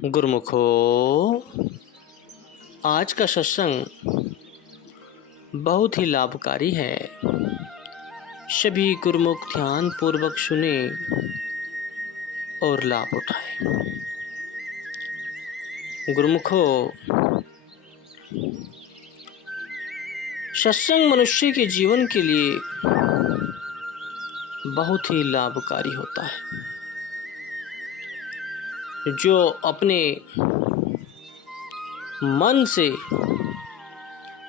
गुरुमुखो, आज का सत्संग बहुत ही लाभकारी है। सभी गुरुमुख ध्यान पूर्वक सुने और लाभ उठाए। गुरुमुखो, सत्संग मनुष्य के जीवन के लिए बहुत ही लाभकारी होता है। जो अपने मन से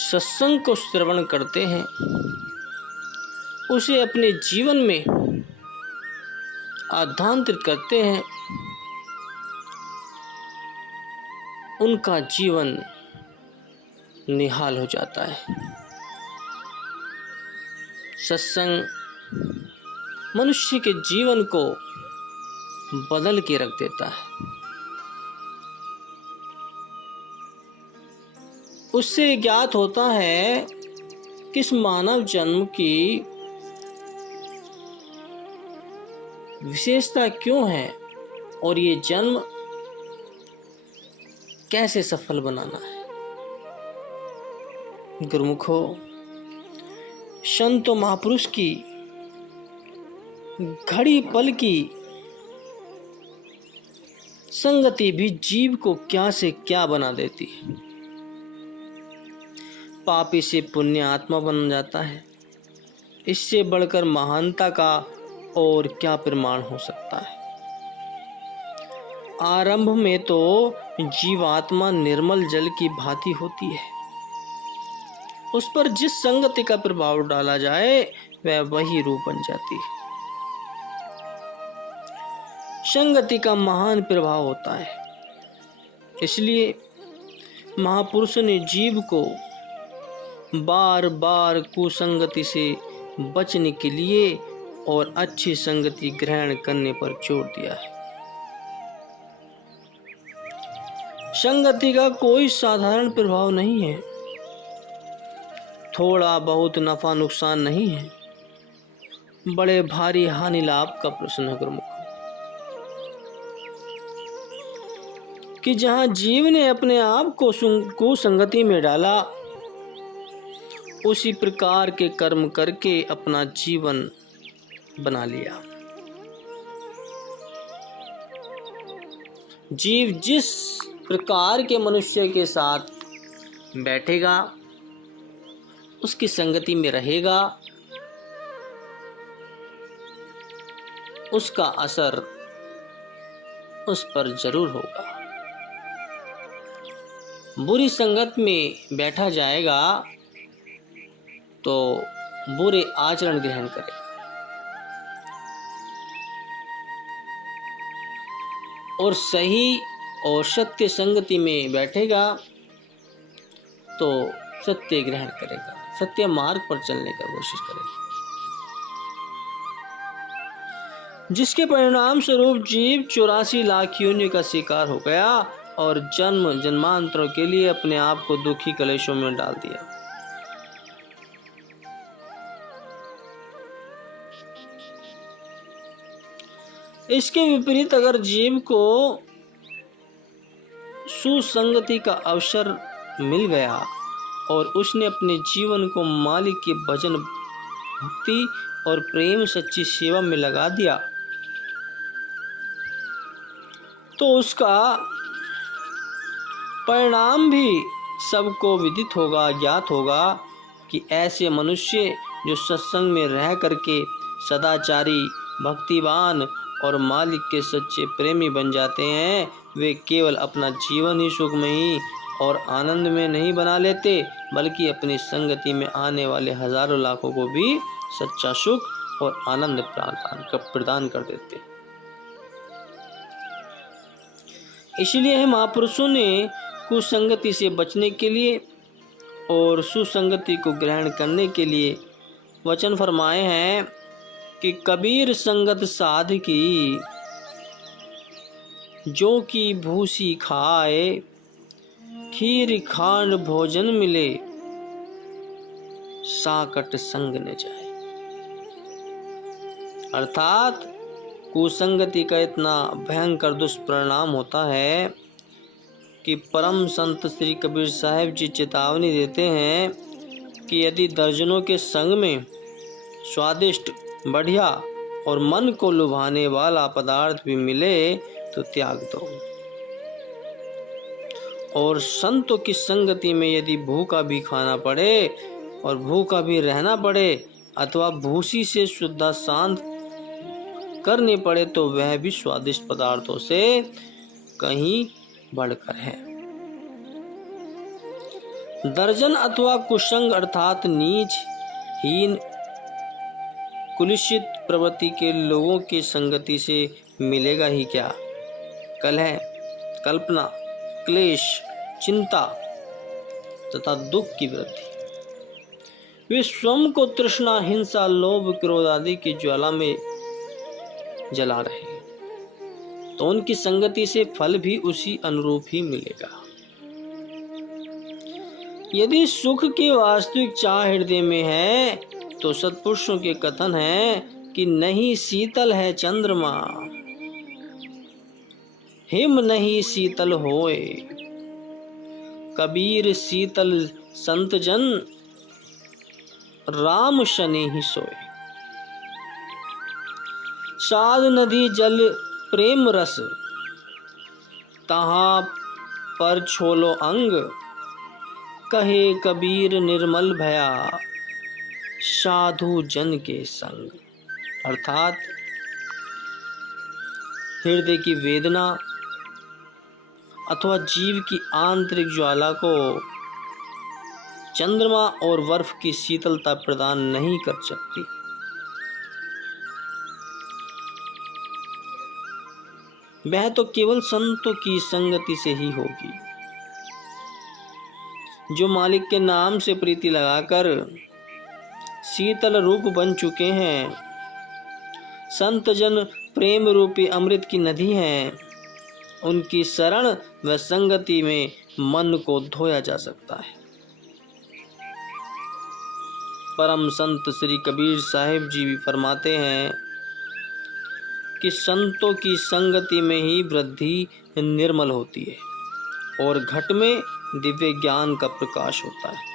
सत्संग को श्रवण करते हैं, उसे अपने जीवन में आधांतरित करते हैं, उनका जीवन निहाल हो जाता है। सत्संग मनुष्य के जीवन को बदल के रख देता है। उससे ज्ञात होता है कि इस मानव जन्म की विशेषता क्यों है और ये जन्म कैसे सफल बनाना है। गुरुमुखो, संत महापुरुष की घड़ी पल की संगति भी जीव को क्या से क्या बना देती है। पापी से पुण्य आत्मा बन जाता है। इससे बढ़कर महानता का और क्या प्रमाण हो सकता है। आरंभ में तो जीवात्मा निर्मल जल की भांति होती है। उस पर जिस संगति का प्रभाव डाला जाए वह वही रूप बन जाती है। संगति का महान प्रभाव होता है। इसलिए महापुरुषों ने जीव को बार बार कुसंगति से बचने के लिए और अच्छी संगति ग्रहण करने पर जोर दिया है। संगति का कोई साधारण प्रभाव नहीं है। थोड़ा बहुत नफा नुकसान नहीं है, बड़े भारी हानि लाभ का प्रश्न है। गुरुमुख, कि जहां जीव ने अपने आप को कुसंगति में डाला, उसी प्रकार के कर्म करके अपना जीवन बना लिया। जीव जिस प्रकार के मनुष्य के साथ बैठेगा, उसकी संगति में रहेगा, उसका असर उस पर जरूर होगा। बुरी संगत में बैठा जाएगा तो बुरे आचरण ग्रहण करेगा, और सही और सत्य संगति में बैठेगा तो सत्य ग्रहण करेगा, सत्य मार्ग पर चलने का कोशिश करेगा। जिसके परिणाम स्वरूप जीव 84 लाख योनि का शिकार हो गया और जन्म जन्मांतरों के लिए अपने आप को दुखी कलेशों में डाल दिया। इसके विपरीत अगर जीव को सुसंगति का अवसर मिल गया और उसने अपने जीवन को मालिक के भजन भक्ति और प्रेम सच्ची सेवा में लगा दिया, तो उसका परिणाम भी सबको विदित होगा, ज्ञात होगा कि ऐसे मनुष्य जो सत्संग में रह करके सदाचारी, भक्तिवान और मालिक के सच्चे प्रेमी बन जाते हैं, वे केवल अपना जीवन ही सुखमयी और आनंद में नहीं बना लेते, बल्कि अपनी संगति में आने वाले हजारों लाखों को भी सच्चा सुख और आनंद प्रदान कर देते। इसलिए महापुरुषों ने कुसंगति से बचने के लिए और सुसंगति को ग्रहण करने के लिए वचन फरमाए हैं कि कबीर संगत साध की, जो की भूसी खाए, खीर खांड भोजन मिले, साकट संग न जाए। अर्थात कुसंगति का इतना भयंकर दुष्परिणाम होता है कि परम संत श्री कबीर साहब जी चेतावनी देते हैं कि यदि दर्जनों के संग में स्वादिष्ट, बढ़िया और मन को लुभाने वाला पदार्थ भी मिले तो त्याग दो। और संतों की संगति में यदि भूखा भी खाना पड़े और भूखा भी रहना पड़े अथवा भूसी से शुद्धा शांत करनी पड़े तो वह भी स्वादिष्ट पदार्थों से कहीं बढ़कर है। दर्जन अथवा कुसंग अर्थात नीच, हीन, कुलुषित प्रवृत्ति के लोगों की संगति से मिलेगा ही क्या? कलह, कल्पना, क्लेश, चिंता तथा दुख की वृद्धि। वे स्वयं को तृष्णा, हिंसा, लोभ, क्रोध आदि की ज्वाला में जला रहे हैं, तो उनकी संगति से फल भी उसी अनुरूप ही मिलेगा। यदि सुख की वास्तविक चाह हृदय में है तो सत्पुरुषों के कथन है कि नहीं शीतल है चंद्रमा, हिम नहीं शीतल होए, कबीर शीतल संत जन, राम शनि ही सोए। साध नदी जल प्रेम रस, तहाँ पर छोलो अंग, कहे कबीर निर्मल भया, साधु जन के संग। अर्थात हृदय की वेदना अथवा जीव की आंतरिक ज्वाला को चंद्रमा और बर्फ की शीतलता प्रदान नहीं कर सकती। वह तो केवल संतों की संगति से ही होगी। जो मालिक के नाम से प्रीति लगाकर शीतल रूप बन चुके हैं, संत जन प्रेम रूपी अमृत की नदी हैं, उनकी शरण व संगति में मन को धोया जा सकता है। परम संत श्री कबीर साहिब जी भी फरमाते हैं कि संतों की संगति में ही वृद्धि निर्मल होती है और घट में दिव्य ज्ञान का प्रकाश होता है।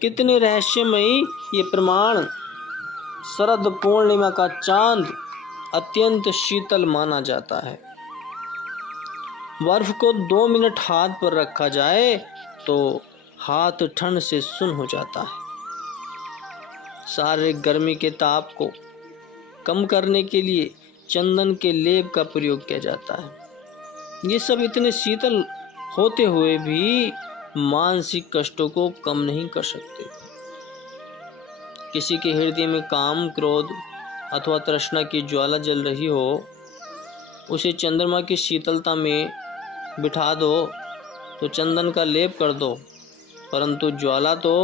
कितने रहस्यमयी ये प्रमाण। शरद पूर्णिमा का चांद अत्यंत शीतल माना जाता है। बर्फ को 2 मिनट हाथ पर रखा जाए तो हाथ ठंड से सुन्न हो जाता है। शारीरिक गर्मी के ताप को कम करने के लिए चंदन के लेप का प्रयोग किया जाता है। ये सब इतने शीतल होते हुए भी मानसिक कष्टों को कम नहीं कर सकते। किसी के हृदय में काम, क्रोध अथवा तृष्णा की ज्वाला जल रही हो, उसे चंद्रमा की शीतलता में बिठा दो तो चंदन का लेप कर दो, परंतु ज्वाला तो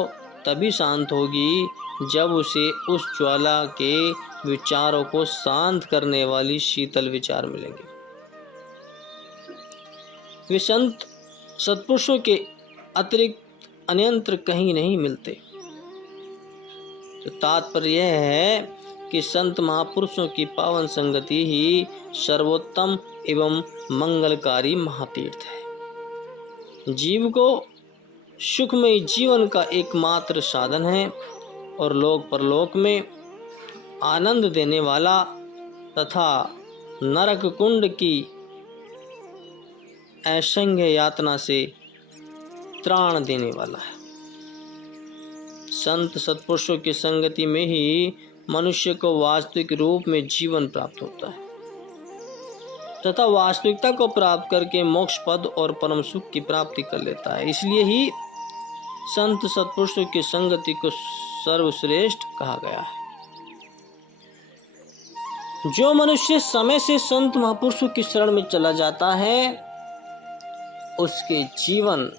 तभी शांत होगी जब उसे उस ज्वाला के विचारों को शांत करने वाली शीतल विचार मिलेंगे। वे संत सत्पुरुषों के अतिरिक्त अन्यत्र कहीं नहीं मिलते। तो तात्पर्य यह है कि संत महापुरुषों की पावन संगति ही सर्वोत्तम एवं मंगलकारी महातीर्थ है। जीव को सुखमय जीवन का एकमात्र साधन है और लोक परलोक में आनंद देने वाला तथा नरक कुंड की असंख्य यातना से त्राण देने वाला है। संत सत्पुरुषों की संगति में ही मनुष्य को वास्तविक रूप में जीवन प्राप्त होता है तथा वास्तविकता को प्राप्त करके मोक्ष पद और परम सुख की प्राप्ति कर लेता है। इसलिए ही संत सत्पुरुषों की संगति को सर्वश्रेष्ठ कहा गया है। जो मनुष्य समय से संत महापुरुषों की शरण में चला जाता है, उसके जीवन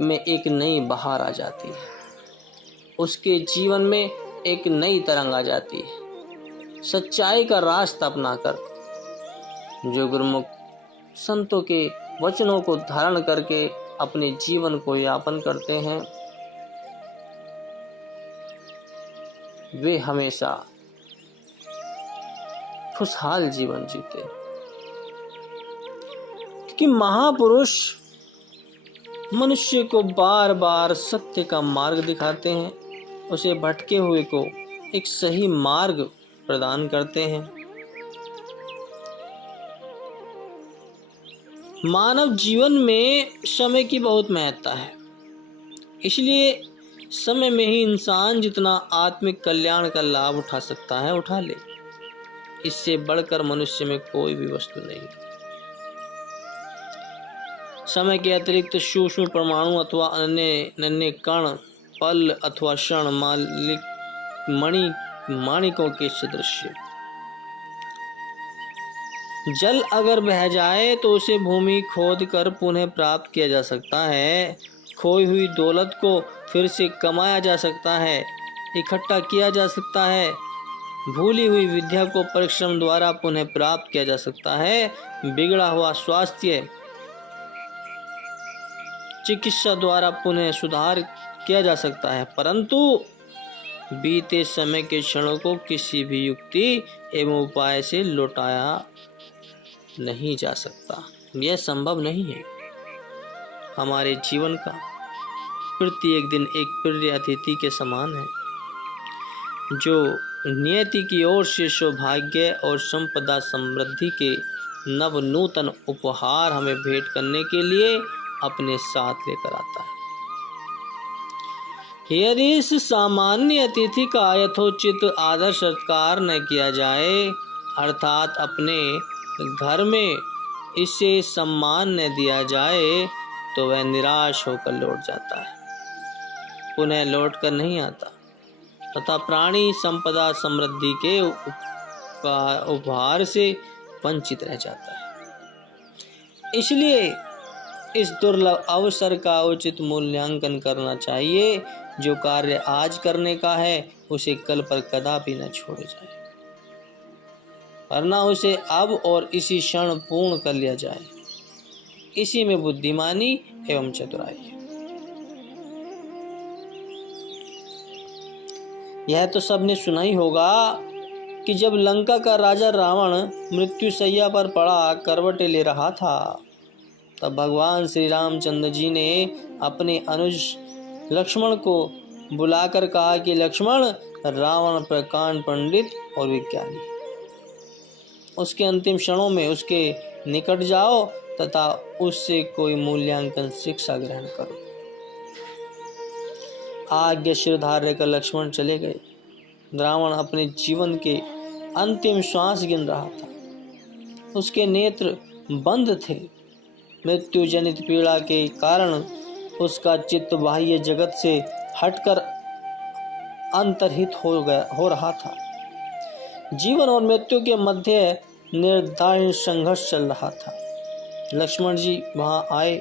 में एक नई बहार आ जाती है, उसके जीवन में एक नई तरंग आ जाती है। सच्चाई का रास्ता अपनाकर जो गुरुमुख संतों के वचनों को धारण करके अपने जीवन को यापन करते हैं, वे हमेशा खुशहाल जीवन जीते। क्योंकि महापुरुष मनुष्य को बार बार सत्य का मार्ग दिखाते हैं, उसे भटके हुए को एक सही मार्ग प्रदान करते हैं। मानव जीवन में समय की बहुत महत्ता है, इसलिए समय में ही इंसान जितना आत्मिक कल्याण का लाभ उठा सकता है उठा ले। इससे बढ़कर मनुष्य में कोई भी वस्तु नहीं। समय के अतिरिक्त सूक्ष्म परमाणु अथवा अन्य नन्हे कण, पल अथवा क्षण माणिकों के सदृश। जल अगर बह जाए तो उसे भूमि खोद कर पुनः प्राप्त किया जा सकता है। खोई हुई दौलत को फिर से कमाया जा सकता है, इकट्ठा किया जा सकता है। भूली हुई विद्या को परिश्रम द्वारा पुनः प्राप्त किया जा सकता है। बिगड़ा हुआ स्वास्थ्य चिकित्सा द्वारा पुनः सुधार किया जा सकता है, परंतु बीते समय के क्षणों को किसी भी युक्ति एवं उपाय से लौटाया नहीं जा सकता। यह संभव नहीं है। हमारे जीवन का प्रत्येक दिन एक प्रिय अतिथि के समान है, जो नियति की ओर से सौभाग्य और संपदा समृद्धि के नव नूतन उपहार हमें भेंट करने के लिए अपने साथ लेकर आता है। यदि इस सामान्य अतिथि का यथोचित आदर सत्कार न किया जाए, अर्थात अपने घर में इसे सम्मान न दिया जाए, तो वह निराश होकर लौट जाता है, पुनः लौट कर नहीं आता तथा प्राणी संपदा समृद्धि के उपहार से वंचित रह जाता है। इसलिए इस दुर्लभ अवसर का उचित मूल्यांकन करना चाहिए। जो कार्य आज करने का है उसे कल पर कदापि न छोड़े जाए, वरना उसे अब और इसी क्षण पूर्ण कर लिया जाए। इसी में बुद्धिमानी एवं चतुराई है। यह तो सबने सुना ही होगा कि जब लंका का राजा रावण मृत्युशैया पर पड़ा करवटें ले रहा था, तब भगवान श्री रामचंद्र जी ने अपने अनुज लक्ष्मण को बुलाकर कहा कि लक्ष्मण, रावण प्रकांड पंडित और विज्ञानी, उसके अंतिम क्षणों में उसके निकट जाओ तथा उससे कोई मूल्यांकन शिक्षा ग्रहण करो। आज्ञा शिरधार्य कर लक्ष्मण चले गए। रावण अपने जीवन के अंतिम श्वास गिन रहा था। उसके नेत्र बंद थे। मृत्यु जनित पीड़ा के कारण उसका चित्त बाह्य जगत से हटकर अंतर्हित हो रहा था। जीवन और मृत्यु के मध्य निर्दायिणी संघर्ष चल रहा था। लक्ष्मण जी वहां आए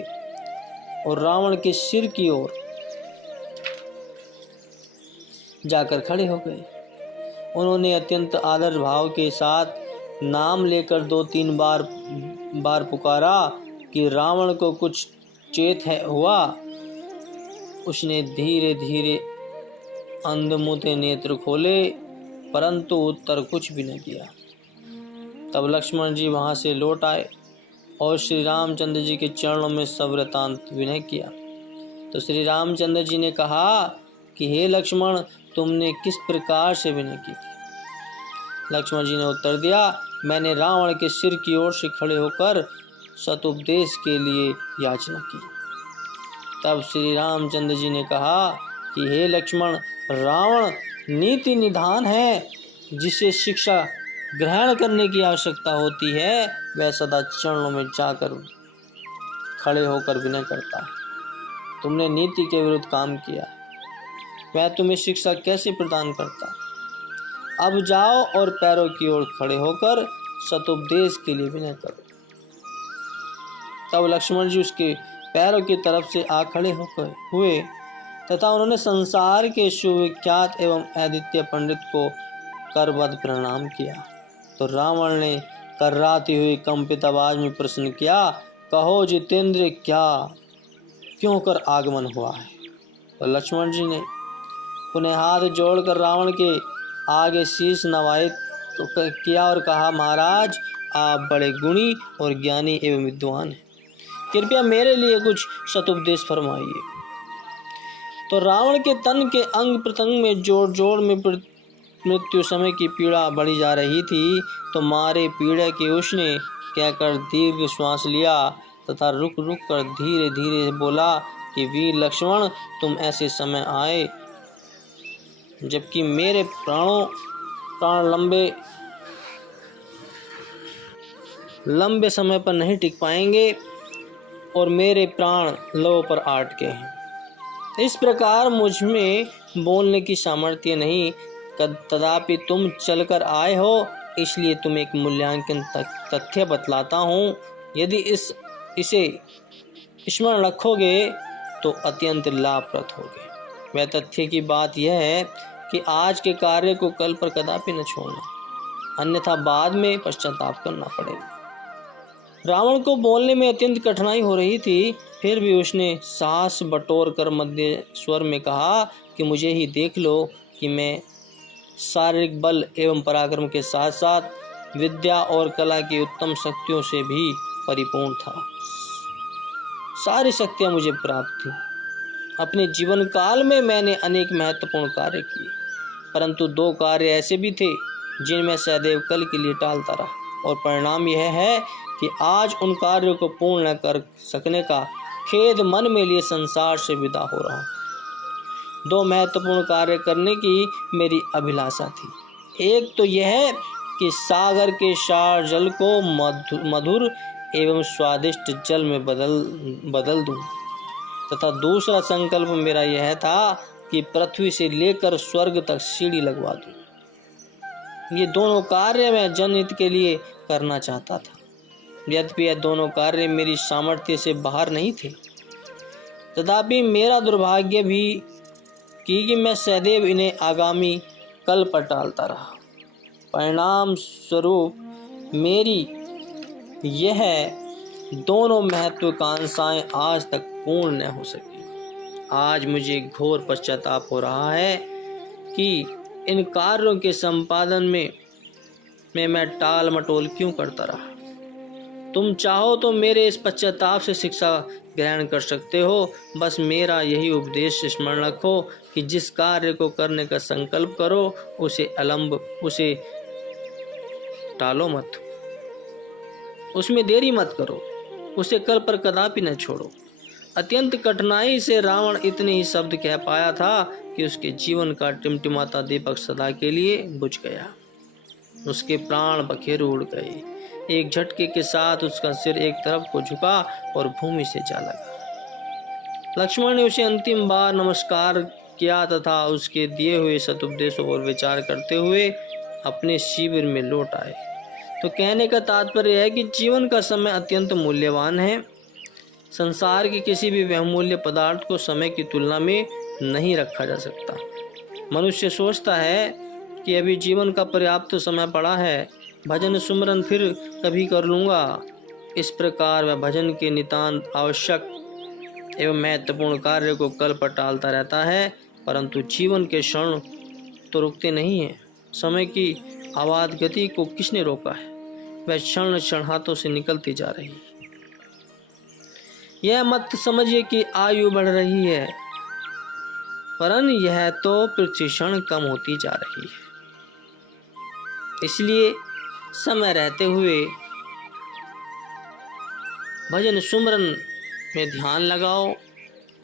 और रावण के सिर की ओर जाकर खड़े हो गए। उन्होंने अत्यंत आदर भाव के साथ नाम लेकर 2-3 बार पुकारा कि रावण को कुछ चेत हुआ। उसने धीरे धीरे अंधमुते नेत्र खोले, परंतु उत्तर कुछ भी न किया। तब लक्ष्मण जी वहां से लौट आए और श्री रामचंद्र जी के चरणों में सव्रतांत विनय किया। तो श्री रामचंद्र जी ने कहा कि हे लक्ष्मण, तुमने किस प्रकार से विनय की थी? लक्ष्मण जी ने उत्तर दिया, मैंने रावण के सिर की ओर से खड़े होकर सतुपदेश के लिए याचना की। तब श्री रामचंद्र जी ने कहा कि हे लक्ष्मण, रावण नीति निधान है, जिसे शिक्षा ग्रहण करने की आवश्यकता होती है, वह सदा चरणों में जाकर खड़े होकर विनय करता है। तुमने नीति के विरुद्ध काम किया, वह तुम्हें शिक्षा कैसे प्रदान करता? अब जाओ और पैरों की ओर खड़े होकर सतुपदेश के लिए विनय करो। तब लक्ष्मण जी उसके पैरों की तरफ से आ खड़े होकर हुए तथा उन्होंने संसार के सुविख्यात एवं आदित्य पंडित को करबद्ध प्रणाम किया। तो रावण ने कर्राती हुई कंपित आवाज में प्रश्न किया, कहो जितेंद्र, क्यों कर आगमन हुआ है? तो लक्ष्मण जी ने पुनः हाथ जोड़कर रावण के आगे शीश नवाए किया और कहा, महाराज आप बड़े गुणी और ज्ञानी एवं विद्वान हैं, कृपया मेरे लिए कुछ सतुपदेश फरमाइए। तो रावण के तन के अंग प्रत्यंग में जोड़ जोड़ में मृत्यु समय की पीड़ा बढ़ी जा रही थी। तो मारे पीड़ा के उसने कहकर दीर्घ श्वास लिया तथा रुक रुक कर धीरे धीरे बोला कि वीर लक्ष्मण, तुम ऐसे समय आए जबकि मेरे प्राण लंबे समय पर नहीं टिक पाएंगे और मेरे प्राण लौ पर अटके हैं। इस प्रकार मुझ में बोलने की सामर्थ्य नहीं, तथापि तुम चलकर आए हो, इसलिए तुम एक मूल्यांकन तथ्य बतलाता हूँ। यदि इसे स्मरण रखोगे तो अत्यंत लाभप्रद होगे। वह तथ्य की बात यह है कि आज के कार्य को कल पर कदापि न छोड़ना, अन्यथा बाद में पश्चाताप करना पड़ेगा। रावण को बोलने में अत्यंत कठिनाई हो रही थी, फिर भी उसने साहस बटोर कर मध्य स्वर में कहा कि मुझे ही देख लो कि मैं शारीरिक बल एवं पराक्रम के साथ साथ विद्या और कला की उत्तम शक्तियों से भी परिपूर्ण था। सारी शक्तियां मुझे प्राप्त थी। अपने जीवन काल में मैंने अनेक महत्वपूर्ण कार्य किए, परंतु 2 कार्य ऐसे भी थे जिनमें सदैव कल के लिए टालता रहा, और परिणाम यह है कि आज उन कार्यों को पूर्ण न कर सकने का खेद मन में लिए संसार से विदा हो रहा हूँ। 2 महत्वपूर्ण कार्य करने की मेरी अभिलाषा थी। एक तो यह कि सागर के सार जल को मधुर एवं स्वादिष्ट जल में बदल दूं, तथा दूसरा संकल्प मेरा यह था कि पृथ्वी से लेकर स्वर्ग तक सीढ़ी लगवा दूं। ये दोनों कार्य मैं जनहित के लिए करना चाहता था। यद्यपि यह दोनों कार्य मेरी सामर्थ्य से बाहर नहीं थे, तथापि मेरा दुर्भाग्य भी कि मैं सदैव इन्हें आगामी कल पर टालता रहा। परिणाम स्वरूप मेरी यह दोनों महत्वाकांक्षाएं आज तक पूर्ण न हो सकी। आज मुझे घोर पश्चाताप हो रहा है कि इन कार्यों के संपादन में मैं टाल मटोल क्यों करता रहा। तुम चाहो तो मेरे इस पश्चाताप से शिक्षा ग्रहण कर सकते हो। बस मेरा यही उपदेश स्मरण रखो कि जिस कार्य को करने का संकल्प करो उसे टालो मत, उसमें देरी मत करो, उसे कल पर कदापि न छोड़ो। अत्यंत कठिनाई से रावण इतने ही शब्द कह पाया था कि उसके जीवन का टिमटिमाता दीपक सदा के लिए बुझ गया। उसके प्राण बखेर उड़ गए। एक झटके के साथ उसका सिर एक तरफ को झुका और भूमि से जा लगा। लक्ष्मण ने उसे अंतिम बार नमस्कार किया तथा उसके दिए हुए सदुपदेशों पर विचार करते हुए अपने शिविर में लौट आए। तो कहने का तात्पर्य है कि जीवन का समय अत्यंत मूल्यवान है। संसार के किसी भी बहुमूल्य पदार्थ को समय की तुलना में नहीं रखा जा सकता। मनुष्य सोचता है कि अभी जीवन का पर्याप्त समय पड़ा है, भजन सुमरन फिर कभी कर लूँगा। इस प्रकार वह भजन के नितांत आवश्यक एवं महत्वपूर्ण कार्य को कल पर टालता रहता है, परंतु जीवन के क्षण तो रुकते नहीं हैं। समय की अबाध गति को किसने रोका है? वह क्षण क्षण हाथों से निकलती जा रही है। यह मत समझिए कि आयु बढ़ रही है, परन यह तो प्रतिक्षण कम होती जा रही है। इसलिए समय रहते हुए भजन सुमरन में ध्यान लगाओ।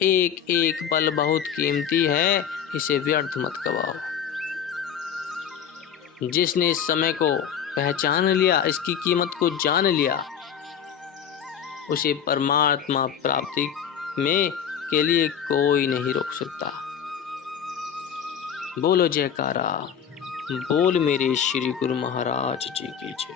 एक एक पल बहुत कीमती है, इसे व्यर्थ मत गवाओ। जिसने इस समय को पहचान लिया, इसकी कीमत को जान लिया, उसे परमात्मा प्राप्ति में के लिए कोई नहीं रोक सकता। बोलो जयकारा, बोल मेरे श्री गुरु महाराज जी की जय।